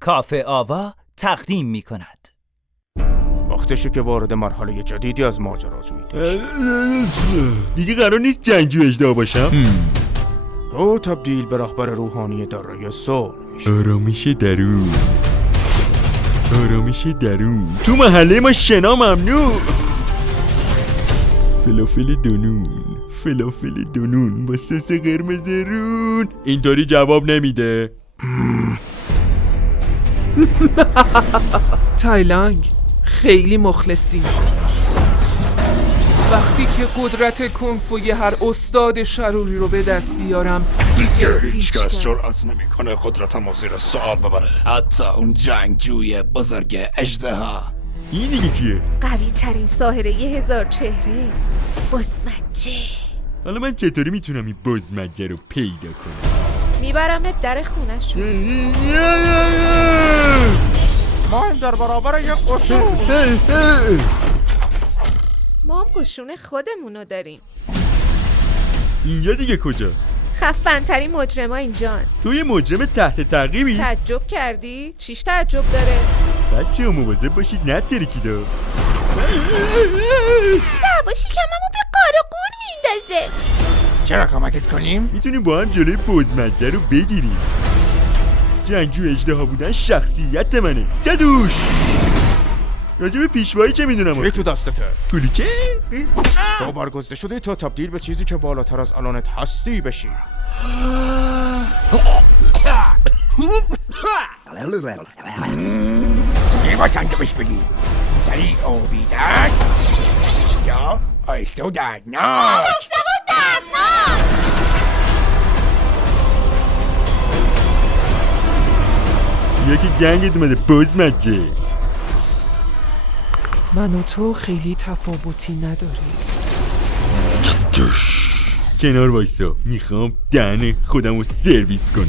کافه آوا تقدیم می کند. وقتشه که وارد مرحله جدیدی از ماجراجویی بشی. دیگه قرار نیست جنگجو اژدها باشم. تو تبدیل به رهبر روحانی دره صلح میشی. آرامش درون تو محله ما شنا ممنوع. فلافل دونون با سس قرمز رون. اینطوری جواب نمیده. تایلانگ خیلی مخلصی. وقتی که قدرت کنگفوی هر استاد شروری رو به دست بیارم دیگه هیچ کس جرأت نمیکنه قدرتم رو زیر سوال ببره، حتی اون جنگجوی بزرگ اژدها. این دیگه کیه؟ قوی ترین ساحره 1000 چهره، بزمجه. حالا من چطوری میتونم این بزمجه رو پیدا کنم؟ میبرمت در خونه‌شون. ما هم در برابر یک قشون. ما هم قشون خودمونو داریم. اینجا دیگه کجاست؟ خفن‌ترین مجرما اینجان. تو یه مجرم تحت تعقیبی؟ تعجب کردی؟ چیش تعجب داره؟ بچه ها مواظب باشید نترکیده. دعوا شکممو به قار و قور میندازه. چرا کمکت کنیم؟ میتونیم با هم جلوی بزمجه رو بگیریم. جنگجو اژدها بودن شخصیت منه. سکدوش راجب پیشوایی چه میدونم؟ چی تو دستته؟ کلوچه؟ تو برگزیده شده تا تبدیل به چیزی که والاتر از الانت هستی بشی. با سنجبش بدی سریع آبیدن یا آیسته و دردناک. یکی گنگت اومده بزمجه. من و تو خیلی تفاوتی نداریم. کنار وایسا، میخوام دهن خودم رو سرویس کنم.